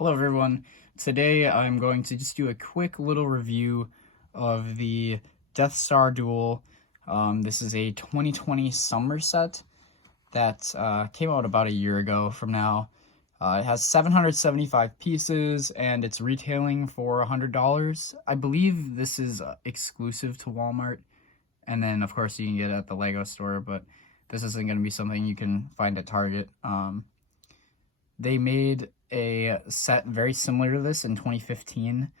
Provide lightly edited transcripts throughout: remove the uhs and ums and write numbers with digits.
Hello everyone. Today I'm going to just do a quick little review of the Death Star Duel. This is a 2020 summer set that came out about a year ago from now. It has 775 pieces and it's retailing for $100. I believe this is exclusive to Walmart, and then of course you can get it at the Lego store, but this isn't going to be something you can find at Target. They made a set very similar to this in 2015.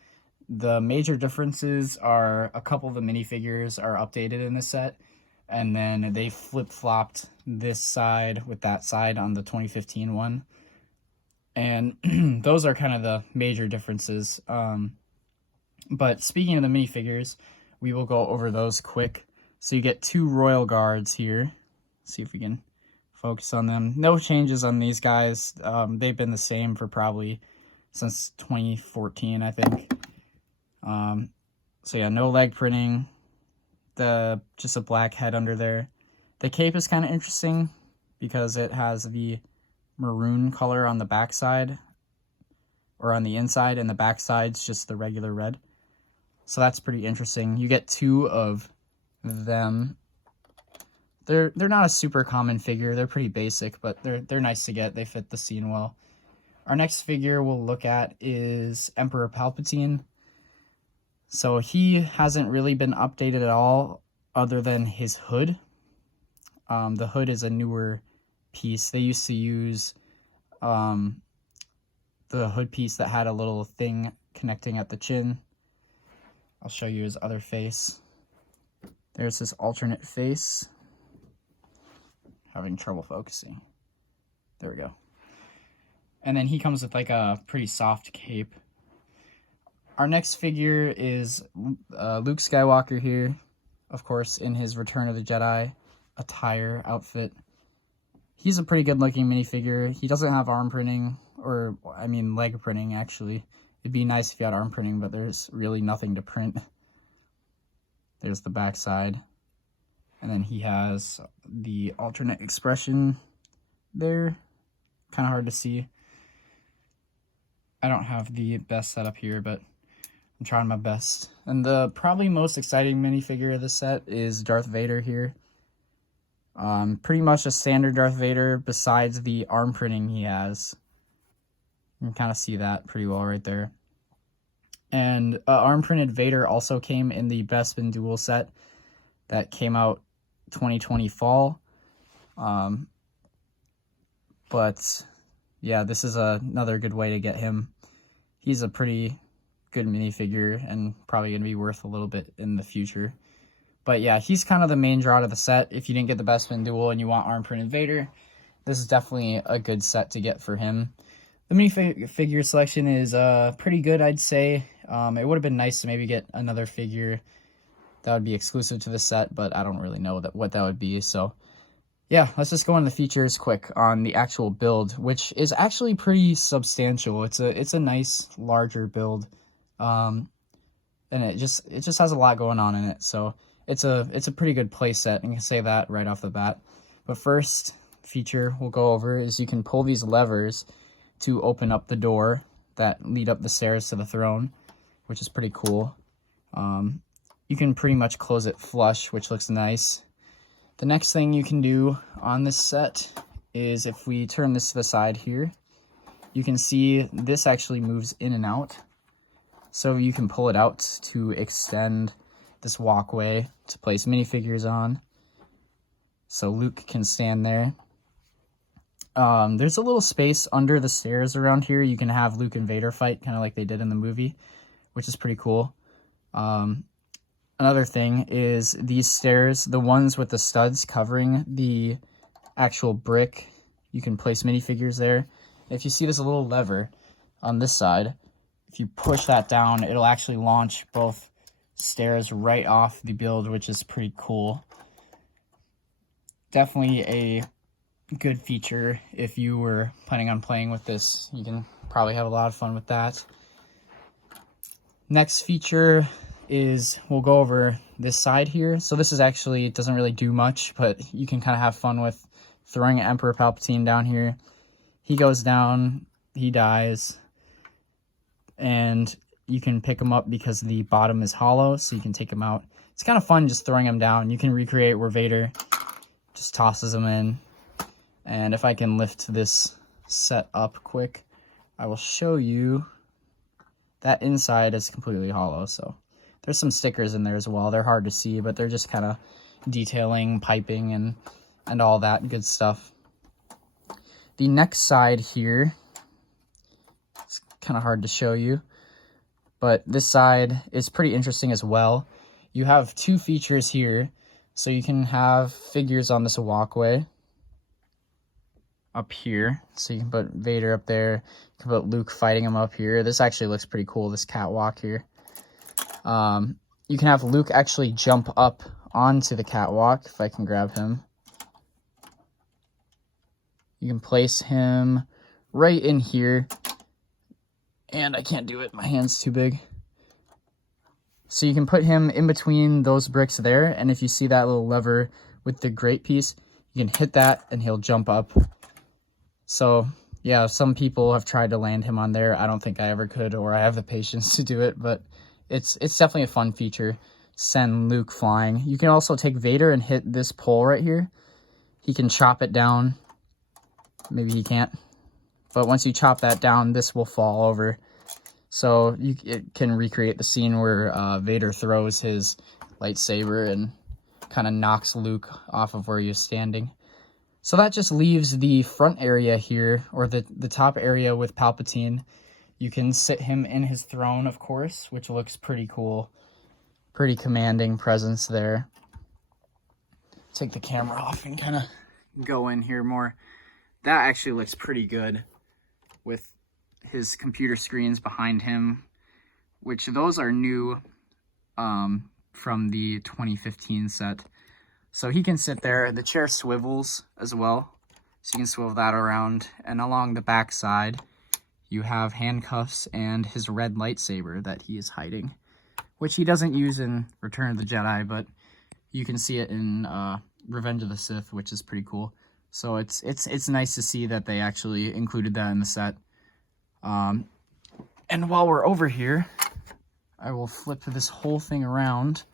The major differences are a couple of the minifigures are updated in the set, and then they flip-flopped this side with that side on the 2015 one. And those are kind of the major differences. But speaking of the minifigures, we will go over those quick. So you get two Royal Guards here. Let's see if we can focus on them. No changes on these guys. They've been the same for probably since 2014, I think. So yeah, no leg printing. Just a black head under there. The cape is kind of interesting because it has the maroon color on the backside, or on the inside, and the backside's just the regular red. So that's pretty interesting. You get two of them. They're not a super common figure. They're pretty basic, but they're nice to get. They fit the scene well. Our next figure we'll look at is Emperor Palpatine. So he hasn't really been updated at all other than his hood. The hood is a newer piece. They used to use the hood piece that had a little thing connecting at the chin. I'll show you his other face. There's his alternate face. Having trouble focusing. There we go. And then he comes with like a pretty soft cape. Our next figure is Luke Skywalker here, of course, in his Return of the Jedi attire outfit. He's a pretty good looking minifigure. He doesn't have arm printing, or I mean leg printing actually. It'd be nice if you had arm printing, but there's really nothing to print. There's the back side. And then he has the alternate expression there. Kind of hard to see. I don't have the best setup here, but I'm trying my best. And the probably most exciting minifigure of the set is Darth Vader here. Pretty much a standard Darth Vader besides the arm printing he has. You can kind of see that pretty well right there. And arm printed Vader also came in the Bespin Duel set that came out 2020 fall. But yeah, this is another good way to get him. He's a pretty good minifigure and probably going to be worth a little bit in the future. But yeah, he's kind of the main draw to the set. If you didn't get the Bespin Duel and you want arm printed Vader, this is definitely a good set to get for him. The minifigure selection is pretty good, I'd say. It would have been nice to maybe get another figure that would be exclusive to the set, but I don't really know what that would be. So yeah, let's just go into the features quick on the actual build, which is actually pretty substantial. It's a nice larger build, and it just has a lot going on in it. So it's a pretty good play set, and you can say that right off the bat. But first feature we'll go over is you can pull these levers to open up the door that lead up the stairs to the throne, which is pretty cool. You can pretty much close it flush, which looks nice. The next thing you can do on this set is if we turn this to the side here, you can see this actually moves in and out. So you can pull it out to extend this walkway to place minifigures on. So Luke can stand there. There's a little space under the stairs around here. You can have Luke and Vader fight, kind of like they did in the movie, which is pretty cool. Another thing is these stairs, the ones with the studs covering the actual brick, you can place minifigures there. If you see this little lever on this side, if you push that down, it'll actually launch both stairs right off the build, which is pretty cool. Definitely a good feature if you were planning on playing with this. You can probably have a lot of fun with that. Next feature is we'll go over this side here. So this is actually, it doesn't really do much, but you can kind of have fun with throwing Emperor Palpatine down here. He goes down, he dies. and you can pick them up because the bottom is hollow, so you can take them out. It's kind of fun just throwing them down. You can recreate where Vader just tosses them in. And if I can lift this set up quick, I will show you that inside is completely hollow. So there's some stickers in there as well. They're hard to see, but they're just kind of detailing, piping, and all that good stuff. The next side here, it's kind of hard to show you, but this side is pretty interesting as well. You have two features here, so you can have figures on this walkway up here. So you can put Vader up there, you can put Luke fighting him up here. This actually looks pretty cool, this catwalk here. You can have Luke actually jump up onto the catwalk, if I can grab him. You can place him right in here, and I can't do it, my hand's too big. So you can put him in between those bricks there, and if you see that little lever with the grate piece, you can hit that and he'll jump up. So yeah, some people have tried to land him on there. I don't think I ever could, or I have the patience to do it, but it's definitely a fun feature. Send Luke flying. You can also take Vader and hit this pole right here. He can chop it down. Maybe he can't, but once you chop that down, this will fall over. So it can recreate the scene where Vader throws his lightsaber and kind of knocks Luke off of where he was standing. So that just leaves the front area here, or the top area with Palpatine. You can sit him in his throne, of course, which looks pretty cool. Pretty commanding presence there. Take the camera off and kind of go in here more. That actually looks pretty good with his computer screens behind him, which those are new from the 2015 set. So he can sit there. The chair swivels as well, so you can swivel that around. And along the back side, you have handcuffs and his red lightsaber that he is hiding, which he doesn't use in Return of the Jedi, but you can see it in Revenge of the Sith, which is pretty cool. So it's nice to see that they actually included that in the set. And while we're over here, I will flip this whole thing around.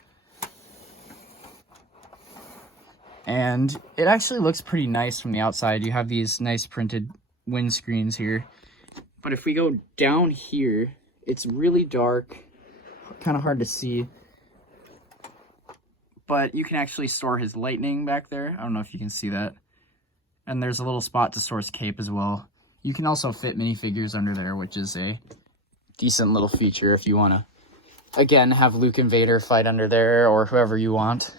And it actually looks pretty nice from the outside. You have these nice printed windscreens here. But if we go down here, it's really dark, kind of hard to see. But you can actually store his lightning back there. I don't know if you can see that. And there's a little spot to store his cape as well. You can also fit minifigures under there, which is a decent little feature if you want to, again, have Luke and Vader fight under there, or whoever you want.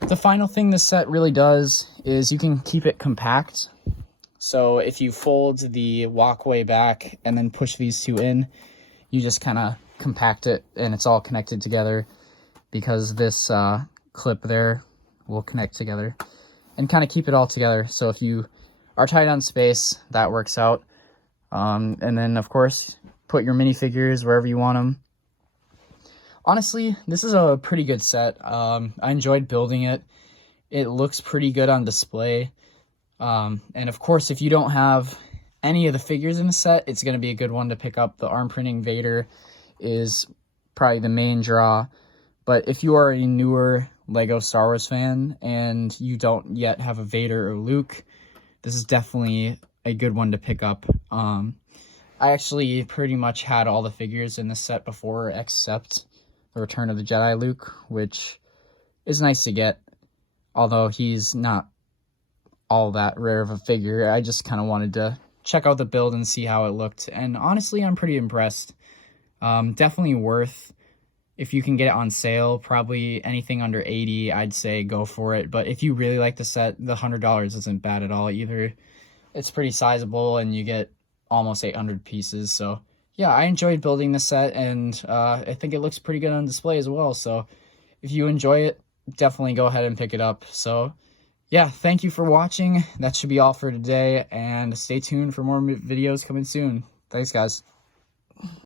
The final thing this set really does is you can keep it compact. So if you fold the walkway back and then push these two in, you just kind of compact it and it's all connected together, because this clip there will connect together and kind of keep it all together. So if you are tight on space, that works out. And then, of course, put your minifigures wherever you want them. Honestly, this is a pretty good set. I enjoyed building it. It looks pretty good on display. And of course, if you don't have any of the figures in the set, it's going to be a good one to pick up. The arm printing Vader is probably the main draw. But if you are a newer Lego Star Wars fan and you don't yet have a Vader or Luke, this is definitely a good one to pick up. I actually pretty much had all the figures in the set before, except the Return of the Jedi Luke, which is nice to get, although he's not all that rare of a figure. I just kind of wanted to check out the build and see how it looked, and honestly, I'm pretty impressed. Definitely worth, if you can get it on sale, probably anything under $80, I'd say go for it. But if you really like the set, the $100 isn't bad at all either. It's pretty sizable, and you get almost 800 pieces. So yeah, I enjoyed building this set, and I think it looks pretty good on display as well. So if you enjoy it, definitely go ahead and pick it up. So yeah, thank you for watching. That should be all for today, and stay tuned for more videos coming soon. Thanks, guys.